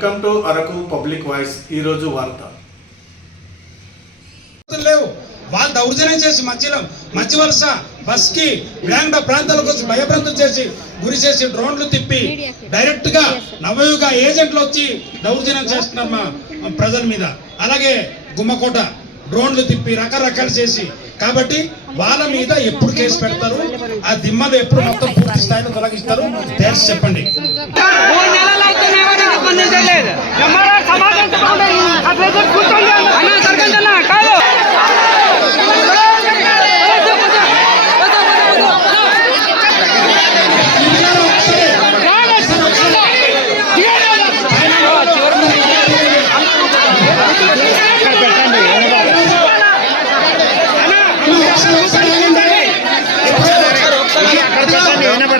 Welcome to Araku public voice ఈరోజు వార్త. లేవు. వాళ్ళు దౌర్జన్యం చేసి మధ్యలో మధ్య వలస బస్కి విలాంగ ప్రాంతాలకు వచ్చి చేసి గురి చేసి డ్రోన్లు తిప్పి డైరెక్ట్గా నవయుగ ఏజెంట్లు వచ్చి దౌర్జన్యం చేస్తున్నారు మా ప్రజల మీద. అలాగే గుమ్మకోట డ్రోన్లు తిప్పి రకరకాలు చేసి కాబట్టి వాళ్ళ మీద ఎప్పుడు కేసు పెడతారు? ఆ దిమ్మలు ఎప్పుడు మొత్తం పూర్తి స్థాయిలో తొలగిస్తారు? తేల్చి చెప్పండి. సమాజం నెలలు అవుతున్నాయి కానీ స్పందించలేదు ఎమ్మరా సమాధానం అట్లయితే కూర్చోండి అన్న సర్పంచ్ అన్న కాదు అసలు విషయం ఏంటంటే మనము వచ్చింది ఎంఆర్ఓ గారి దగ్గర కరెక్ట్గా లేదు కాదు కాబట్టి ఎంఆర్ఓ గారి దగ్గర స్పష్టంగా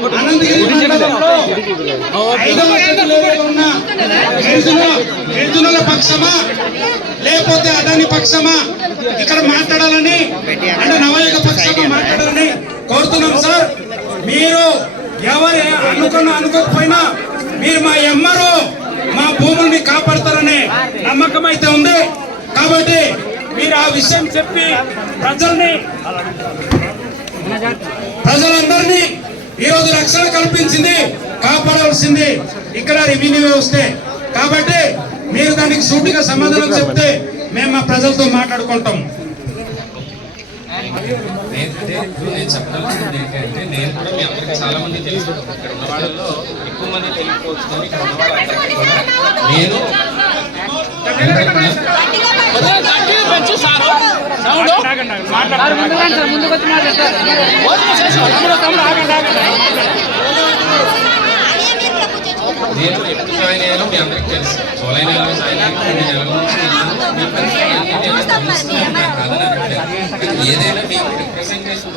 ఆగండి అనంతగిరి మండలంలో ఐదవ ఉన్న గిరిజనుల పక్షమా లేకపోతే అదాని పక్షమా ఇక్కడ మాట్లాడాలని అంటే నవయుగ పక్షమా మాట్లాడాలని కోరుతున్నాం సార్ మీరు ఎవరు అనుకున్నా అనుకోకపోయినా మీరు మా ఎమ్మరు మా భూముల్ని కాపాడతారనే నమ్మకం అయితే ఉంది కాబట్టి మీరు ఆ విషయం చెప్పి ప్రజల్ని ప్రజలందరినీ ఈరోజు రక్షణ కల్పించింది కాపాడవలసింది. ఇక్కడ రెవెన్యూ వ్యవస్థే. కాబట్టి మీరు దానికి సూటిగా సమాధానం చెప్తే మేము మా ప్రజలతో మాట్లాడుకుంటాం. నేను ఏంటంటే నేను కూడా మీ అందరికి చాలా మంది తెలుసు. ఇక్కడ ఎక్కువ మంది తెలియకపోవచ్చు నేను నేను ఎప్పుడు జాయిన్ అయ్యానో మీ అందరికి తెలుసు జూలై నెలలో జాయిన్ అయ్యాను నుంచి మీ ఏదైనా మీకు రిప్రజెంటేషన్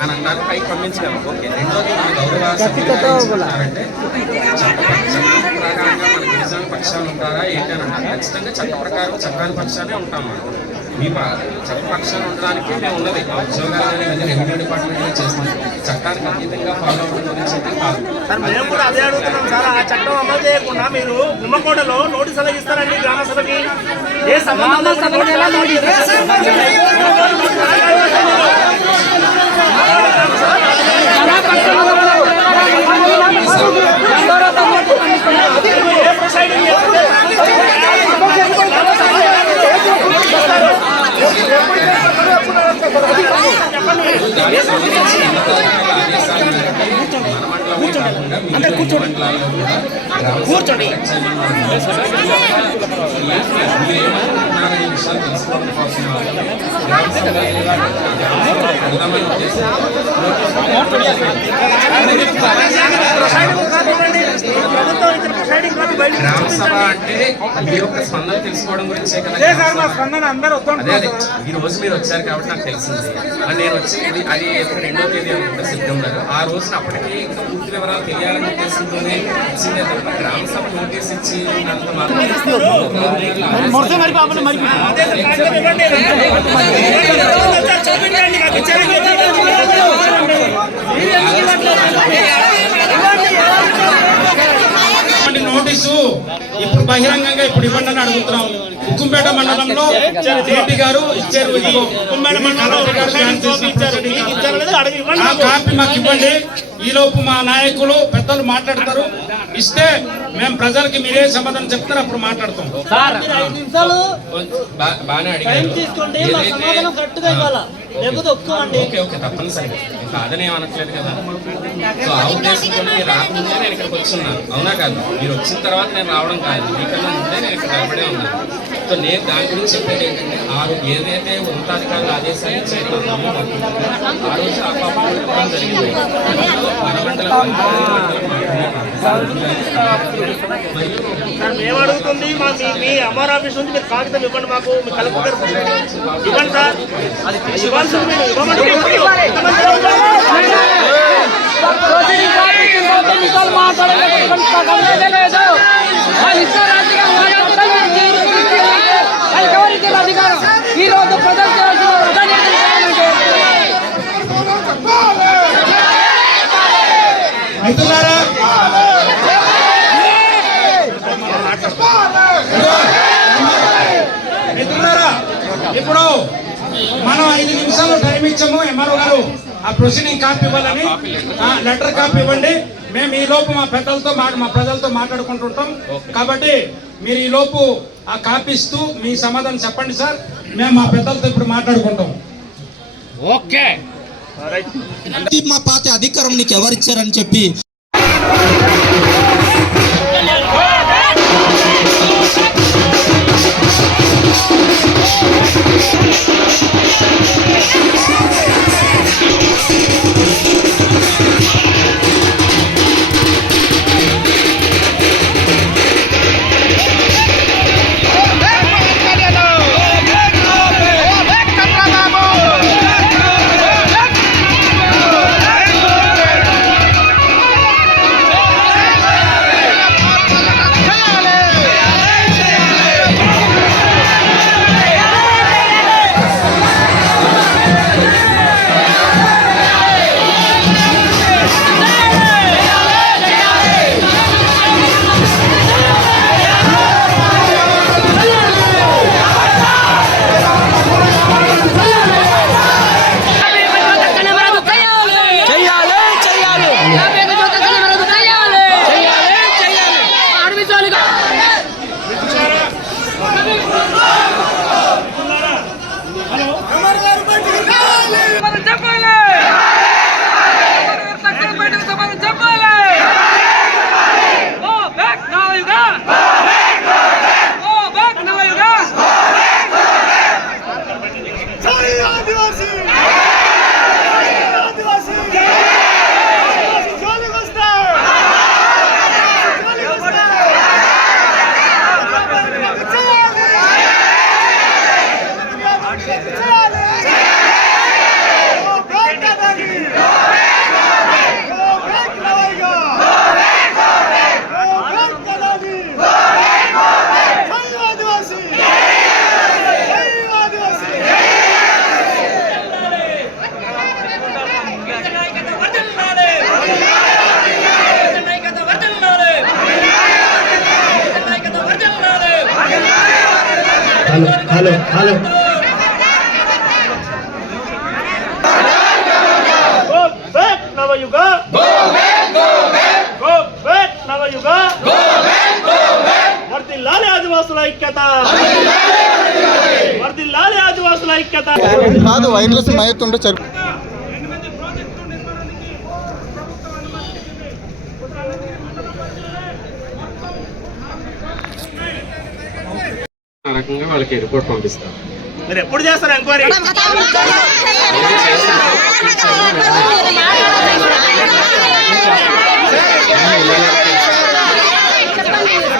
అని అన్నారు పైకి పంపించగలం. ఓకే. రెండోది మన గౌరవ అంటే చట్ట చట్టం ప్రకారంగా మన గిరిజన పక్షాలు ఉంటారా ఏంటి అని అంటారు. ఖచ్చితంగా చట్ట ప్రకారం చట్టాన్ని పక్షానే ఉంటాం మనం మీ చట్ట పక్షాలు ఉండడానికి మేము ఉన్నది. మా ఉద్యోగాలు కానీ ఇవన్నీ రెవెన్యూ డిపార్ట్మెంట్ కానీ చేస్తున్నాం చట్టానికి అతీతంగా ఫాలో అవ్వడం గురించి అయితే కాదు. సార్ మేము కూడా అదే అడుగుతున్నాం సార్. ఆ చట్టం అమలు చేయకుండా మీరు గుమ్మకోటలో నోటీస్ ఎలా ఇస్తారండి గ్రామ సభకి. ఏ సంబంధం గ్రామ సభకి ఎలా నోటీస్ ఇస్తారు? ఏ ప్రొసైడింగ్ చేస్తే దానికి సంబంధించి ఉన్నతాధికారుల ఆదేశాల మేరకు మన మండలమే కాకుండా మిగతా అన్ని మండలాల్లో కూడా గ్రామ సభలు మీరు ఏమనుకుంటున్నారనే విషయాలు తెలుసుకోవడం కోసం గ్రామ సభలు వెళ్దామని ఉద్దేశం ప్రభుత్వం ఇచ్చిన ప్రొసైడింగ్ కాపీ బయటకు గ్రామ సభ అంటే మీ యొక్క స్పందన తెలుసుకోవడం గురించే కదా ఈ రోజు మీరు వచ్చారు కాబట్టి నాకు తెలిసింది. నేను వచ్చి అది రెండో తేదీ అనుకుంటా సెప్టెంబర్ ఆ రోజున అప్పటికి ఇంకా పూర్తి వివరాలు తెలియాలనే ఉద్దేశంతోనే ఇచ్చిందే తప్ప గ్రామ సభ నోటీస్ ఇచ్చి అంత మాత్రం అదే సార్ కాగితం ఇవ్వండి సార్ చూపించండి నాకు ఇచ్చారు ఇటువంటి నోటీసు. ఇప్పుడు బహిరంగంగా ఇప్పుడు ఇవ్వండి అని అడుగుతున్నాం ఉక్కుంపేట మండలంలో రెడ్డి గారు ఇచ్చారు. కాపీ ఇచ్చారు మీకు ఇవ్వండి. ఆ నాకు. కాపీ మాకు ఇవ్వండి ఈ లోపు మా నాయకులు పెద్దలు మాట్లాడతారు. ఇస్తే మేము ప్రజలకి మీరే సమాధానం చెప్తారు అప్పుడు మాట్లాడతాం. బాగానే అడిగారు. కాదని అనట్లేదు కదా. సో ఆ ఉద్దేశంతో మీరు నేను ఇక్కడికి వచ్చున్నాను అవునా కాదు? మీరు వచ్చిన తర్వాత నేను రావడం కాదు. మీకన్నా ముందే నేను ఇక్కడ నిలబడే ఉన్నాను. సో నేను దాని గురించి చెప్పేది ఏంటంటే ఆ రోజు ఏదైతే ఉన్నతాధికారులు ఆదేశాలు ఇచ్చారో. ఆ రోజు ఆ పాపం జరిగింది మేము అడుగుతుంది మా మీ మీ ఎంఆర్ ఆఫీస్ నుంచి మీరు కాగితం ఇవ్వండి మాకు మీ కలెక్టర్ ఇవ్వండి సార్. అది ఇవ్వాల్సింది మీరు ఇవ్వమంటే ఈ రోజు ప్రజలు అవుతున్నారా మిత్రులారా ఇప్పుడు మనం ఐదు నిమిషాలు టైం ఇచ్చాము. ఎంఆర్ఓ గారు ఆ ప్రొసీడింగ్ కాపీ ఇవ్వాలని ఆ, లెటర్ కాపీ ఇవ్వండి. మేము ఈ లోపు మా పెద్దలతో మా మా ప్రజలతో మాట్లాడుకుంటుంటాం. కాబట్టి మీరు ఈ లోపు ఆ కాపీ ఇస్తూ మీ సమాధానం చెప్పండి సార్. మేము మా పెద్దలతో ఇప్పుడు మాట్లాడుకుంటాం. ఓకే. మా పార్టీ అధికారం నీకు ఎవరిచ్చారని చెప్పి Hello hello Go back, Navayuga! Go back, go back! Go back, Navayuga! Go back, go back! వర్ధిల్లాలి ఆదివాసుల ఐక్యత వర్ధిల్లాలి ఆదివాసుల ఐక్యత కాదు వైర్లెస్ మైతుండే చరి ఆ రకంగా వాళ్ళకి రిపోర్ట్ పంపిస్తాం. మీరు ఎప్పుడు చేస్తారు ఎంక్వైరీ?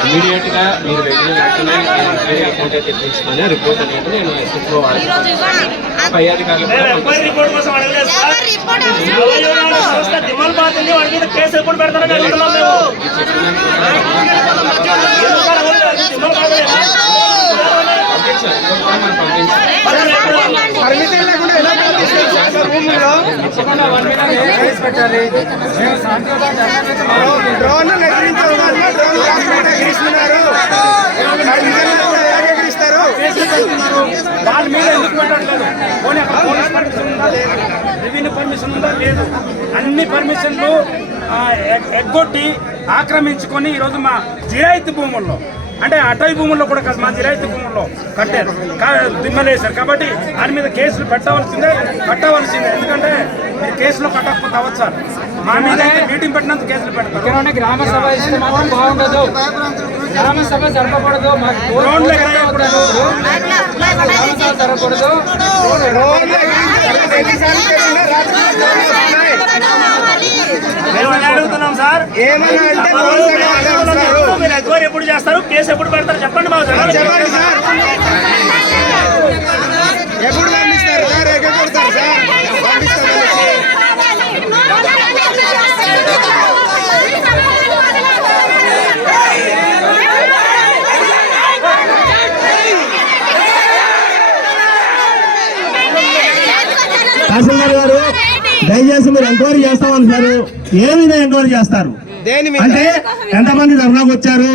ఇమీడియట్గా మీరు వెళ్ళిన వెంటనే ఎంక్వైరీ అకౌంట్ తెప్పించుకొని రిపోర్ట్ అనేది నేను ఎస్ఎస్ఓ పై పర్మిషన్ లేకుండా ఎలా డ్రోన్ ఎగిరించారు డ్రోన్ కాకుండా ఎగిరిస్తున్నారు. పర్మిషన్ లేకుండా ఎలా ఎగిరిస్తారు? వాళ్ళ మీద ఎందుకు లేదు? రెవెన్యూ పర్మిషన్ ఉందా లేదు? అన్ని పర్మిషన్లు ఎగ్గొట్టి ఆక్రమించుకొని ఈరోజు మా జిరాయితీ భూముల్లో అంటే అటవీ భూముల్లో కూడా కాదు మా జిరాయితీ భూముల్లో కట్టారు దిమ్మలేశారు కాబట్టి ఆయన మీద కేసులు పెట్టవలసిందే కట్టవలసిందే ఎందుకంటే మీరు కేసులో కట్టకపోతే అవ్వచ్చు సార్ మా మీద అయితే మీటింగ్ పెట్టినంత కేసులు పెడతారు గ్రామ సభ ఇస్తే మాత్రం బాగుండదు గ్రామ సభ జరపకూడదు జరగకూడదు అదే అడుగుతున్నాం సార్ మీరు ఎంక్వైరీ ఎప్పుడు చేస్తారు? కేసు ఎప్పుడు పెడతారు? చెప్పండి మాకు చెప్పండి సార్. తహసీల్దార్ గారు దయచేసి మీరు ఎంక్వైరీ చేస్తామంటున్నారు ఏ విధంగా ఎంక్వైరీ చేస్తారు? అంటే ఎంతమంది ధర్నాకు వచ్చారు?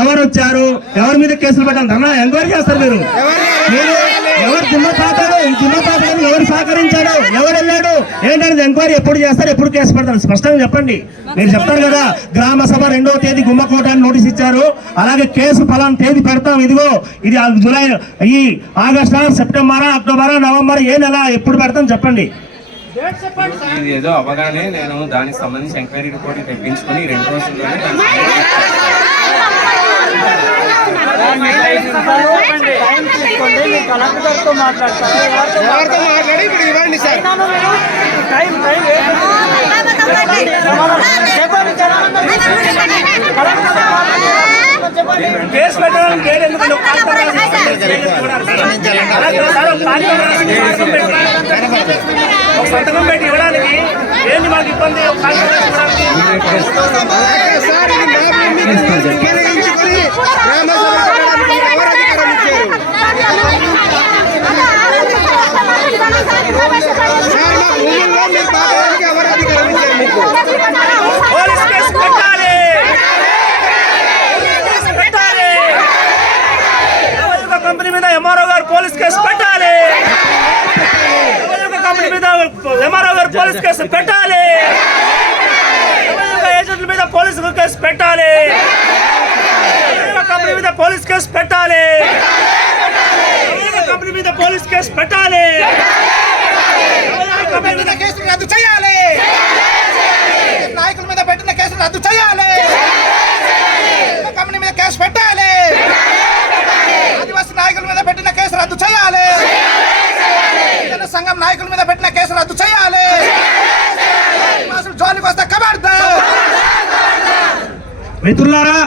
ఎవరు వచ్చారు? ఎవరి మీద కేసులు పెట్టాలి? ధర్నా ఎంక్వైరీ చేస్తారు మీరు. ఎవరు దిమ్మ తాతాడు ఈ దిమ్మ తాతాడు ఎవరు సహకరించాడు ఎవరు వెళ్ళాడు? ఏంటనేది ఎంక్వైరీ ఎప్పుడు చేస్తారు? ఎప్పుడు కేసు పెడతారు? స్పష్టంగా చెప్పండి. మీరు చెప్తారు కదా గ్రామ సభ రెండవ తేదీ గుమ్మకోట అని నోటీస్ ఇచ్చారు. అలాగే కేసు ఫలానా తేదీ పెడతాం. ఇదిగో ఇది జూలై ఈ ఆగస్టా సెప్టెంబరా అక్టోబరా నవంబర్ ఏ నెల ఎప్పుడు పెడతాం చెప్పండి. ఇది ఏదో అవగానే నేను దానికి సంబంధించి ఎంక్వైరీ రిపోర్ట్ తెప్పించుకొని రెండు రోజుల్లోనే మాట్లాడతారు? కేసు పెట్టడానికి పేరు ఎందుకు నువ్వు కాగితం రాసి అలాగే సార్. ఒక సంతకం పెట్టి ఇవ్వడానికి ఏంది మాకు ఇబ్బంది? ఒక కాగితం రాసి ఇవ్వడానికి పోలీస్ కేసు పెట్టాలి కేసు పెట్టాలి నవయుగ కంపెనీ మీద ఎంఆర్ఓ గారు పోలీస్ కేసు పెట్టాలి నవయుగ కంపెనీ మీద ఎంఆర్ఓ గారు పోలీస్ కేసు పెట్టాలి. ఏజెంట్ల మీద పోలీసు కేసు పెట్టాలి. కంపెనీ మీద పోలీస్ కేసు పెట్టాలి. కంపెనీ మీద పోలీస్ కేసు పెట్టాలి. కంపెనీ మీద కేసు రద్దు చేయాలి. నాయకుల మీద పెట్టిన కేసు రద్దు చేయాలి కంపెనీ మీద కేసు పెట్టాలి ఆదివాసీ నాయకుల మీద పెట్టిన కేసు రద్దు చేయాలి జన సంఘం నాయకుల మీద పెట్టిన కేసు రద్దు చేయాలి. అసలు జోలికి వస్తే కబడ్దా మిత్రులారా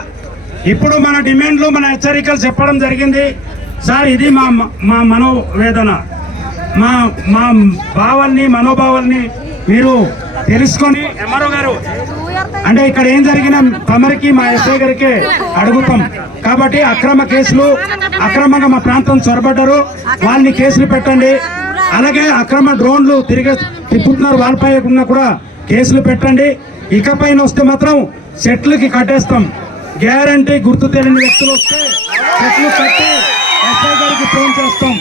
ఇప్పుడు మన డిమాండ్లు మన హెచ్చరికలు చెప్పడం జరిగింది. సార్ ఇది మా మా మనోవేదన. మా మా భావాల్ని మనోభావాల్ని మీరు తెలుసుకొని ఎంఆర్ఓ గారు అంటే ఇక్కడ ఏం జరిగిన తమరికి మా ఎస్ఐ గారికి అడుగుతాం. కాబట్టి అక్రమ కేసులు అక్రమంగా మా ప్రాంతం చొరబడ్డారు. వాళ్ళని కేసులు పెట్టండి. అలాగే అక్రమ డ్రోన్లు తిరిగే తిప్పుతున్నారు వాళ్ళపై ఉన్న కూడా కేసులు పెట్టండి. ఇకపైన వస్తే మాత్రం సెట్లకి కట్టేస్తాం. గ్యారంటీ గుర్తు తెలియని వ్యక్తులు వస్తే సెట్లు కట్టి ఎస్ఐ గారికి ఫోన్ చేస్తాం.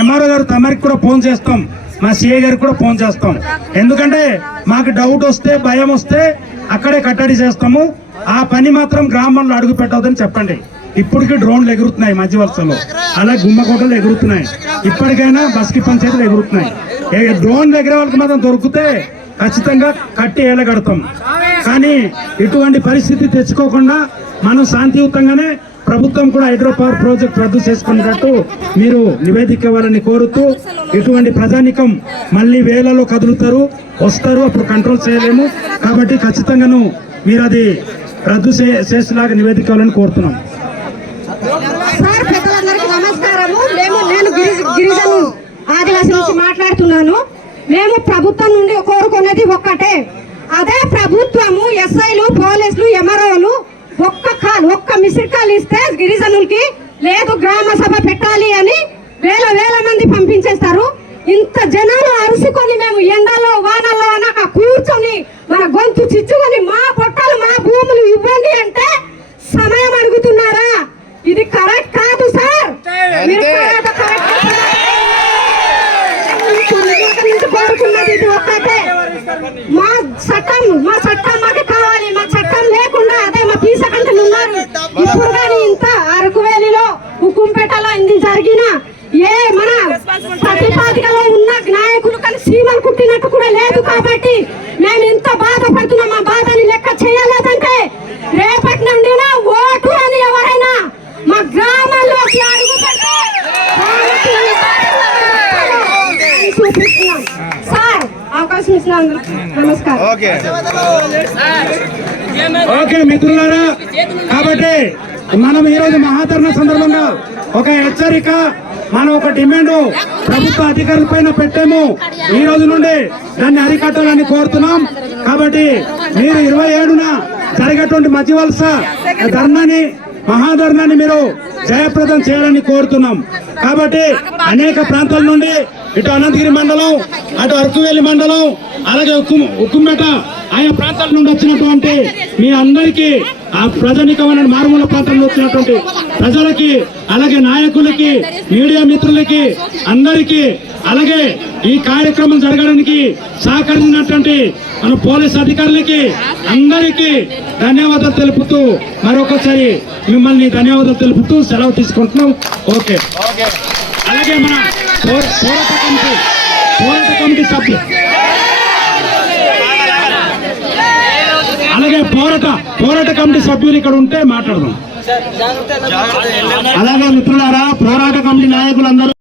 ఎంఆర్ఓ గారు తమరికి కూడా ఫోన్ చేస్తాం. మా సిఐ గారికి కూడా ఫోన్ చేస్తాం. ఎందుకంటే మాకు డౌట్ వస్తే భయం వస్తే అక్కడే కట్టడి చేస్తాము. ఆ పని మాత్రం గ్రామంలో అడుగు పెట్టవద్దని చెప్పండి. ఇప్పటికీ డ్రోన్లు ఎగురుతున్నాయి మధ్య వరుసలో అలా గుమ్మకోటలు ఎగురుతున్నాయి. ఇప్పటికైనా బస్కి పంచాయతీలు ఎగురుతున్నాయి. డ్రోన్ దగ్గర వాళ్ళకి మాత్రం దొరికితే ఖచ్చితంగా కట్టి ఏలగడతాం. కానీ ఇటువంటి పరిస్థితి తెచ్చుకోకుండా మనం శాంతియుతంగానే ప్రభుత్వం కూడా హైడ్రో ప్రాజెక్ట్ రద్దు చేసుకునేటట్టు మీరు నివేదిక ఇవ్వాలని కోరుతూ ఇటువంటి ప్రజానికం మళ్ళీ వేలలో కదులుతారు వస్తారు అప్పుడు కంట్రోల్ చేయలేము. కాబట్టి ఖచ్చితంగాను మీరు అది రద్దు చే- చేసేలాగా నివేదిక ఇవ్వాలని కోరుతున్నాం. ఆదివాసి నుంచి మాట్లాడుతున్నాను. మేము ప్రభుత్వం నుండి కోరుకున్నది ఒక్కటే. అదే ప్రభుత్వము ఎస్ఐలు పోలీసులు ఎంఆర్ఓలు ఒక్క కాల్ ఒక్క మిస్డ్ కాల్ ఇస్తే గిరిజనులకి లేదు గ్రామ సభ పెట్టాలి అని వేల వేల మంది పంపించేస్తారు. ఇంత జనాలు అరుసుకొని మేము ఎండలో వానలో అనక కూర్చొని మన గొంతు చిచ్చుకొని మా పొట్టాలు మా భూములు ఇవ్వండి అంటే సమయం అడుగుతున్నారా? ఇది కరెక్ట్ కాదు సార్. కరెక్ట్ మా చట్టం మా చట్టం మాకు కావాలి. మా చట్టం లేకుండా అదే మా పీసకంటలు ఉన్నారు. ఇప్పుడు కానీ ఇంత అరకువేలిలో హుకుంపేటలో ఇది జరిగిన ఏ మన ప్రతిపాదికలో ఉన్న నాయకులు కానీ సీమలు కుట్టినట్టు కూడా లేదు కాబట్టి మేము ఇంత బాధపడుతున్నాం. మా బాధని లెక్క చేయలేదంటే రేపటి నుండి ఓటు అని ఎవరైనా మా గ్రామాల్లోకి అడుగు సార్ అవకాశం ఇచ్చినందుకు. ఓకే. మిత్రులారా కాబట్టి మనం ఈరోజు మహాధరణ సందర్భంగా ఒక హెచ్చరిక మనం ఒక డిమాండ్ ప్రభుత్వ అధికారుల పైన పెట్టాము. ఈ రోజు నుండి దాన్ని అరికట్టాలని కోరుతున్నాం. కాబట్టి మీరు ఇరవై ఏడున జరిగేటువంటి మధ్య వలస ధర్నాన్ని మహాధర్నాన్ని మీరు జయప్రదం చేయాలని కోరుతున్నాం. కాబట్టి అనేక ప్రాంతాల నుండి ఇటు అనంతగిరి మండలం అటు అరకువేలి మండలం అలాగే ఉక్కు ఉక్కుమెట ఆయా ప్రాంతాల నుండి వచ్చినటువంటి మీ అందరికీ ఆ ప్రజానికమైన మారుమూల ప్రాంతంలో వచ్చినటువంటి ప్రజలకి అలాగే నాయకులకి మీడియా మిత్రులకి అందరికీ అలాగే ఈ కార్యక్రమం జరగడానికి సహకరించినటువంటి మన పోలీస్ అధికారులకి అందరికీ ధన్యవాదాలు తెలుపుతూ మరొకసారి మిమ్మల్ని ధన్యవాదాలు తెలుపుతూ సెలవు తీసుకుంటున్నాం. ఓకే. అలాగే మన పోరాట కమిటీ పోరాట కమిటీ సభ్యులు అలాగే పోరాట పోరాట కమిటీ సభ్యులు ఇక్కడ ఉంటే మాట్లాడదాం. అలాగే మిత్రులారా పోరాట కమిటీ నాయకులందరూ